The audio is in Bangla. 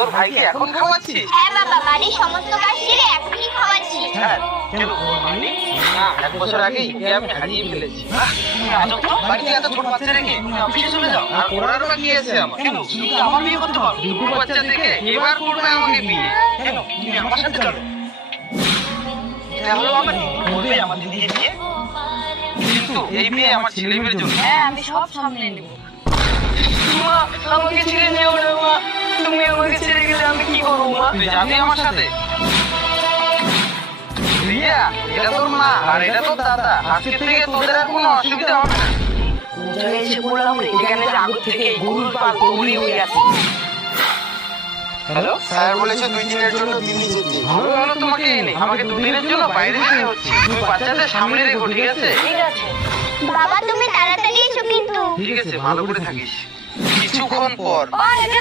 তোর ভাইকে এখন খাওয়াচ্ছিস? হ্যাঁ বাবা, বাড়ির সমস্ত কাজ সেরে এখনই খাওয়াচ্ছি। হ্যাঁ, কেন মানে? না, 1 বছর আগেই ওকে আমি হারিয়ে ফেলেছি। তুমি আজব তো, বাড়িতে এত ছোট বাচ্চা রেখে তুমি অফিসে চলে যাও। আর ওরারও বাকি আছে আমার। কেন? তুমি তো আমার বিয়ে করতে পারো। দুটো বাচ্চা দেখে এবার করবে আমাকে বিয়ে। কেন? তুমি আমার সাথে চলো। এটা হলো আমার করবে আমার দিদিকে বিয়ে। কিন্তু এই বিয়ে আমার ছেলে মেয়ের জন্য। হ্যাঁ, আমি সব সামলে নেব। মা, আমাকে ছেড়ে যেও না মা। তুমি আমাকে ছেড়ে গেলে আমি কি করবো মা? তুই যাবি আমার সাথে? রিয়া, এটা তোর মা আর এটা তোর দাদা। আজকে থেকে তোদের আর কোনো অসুবিধা হবে না। কোথায় এসে পড়লাম রে? এখানে যে আগে থেকে গরুর পাল তৈরি হয়ে গেছে। হ্যালো, স্যার বলেছে 2 দিনের জন্য দিল্লি যেতে। ভালো হলো তোমাকে এনে। আমাকে 2 দিনের জন্য বাইরে যেতে হচ্ছে। তুমি বাচ্চাদের সামনে রেখো, ঠিক আছে? ঠিক আছে। বাবা তুমি তাড়াতাড়ি এসো কিন্তু। ঠিক আছে, ভালো করে থাকিস। কিছুক্ষণ পর ও, এটা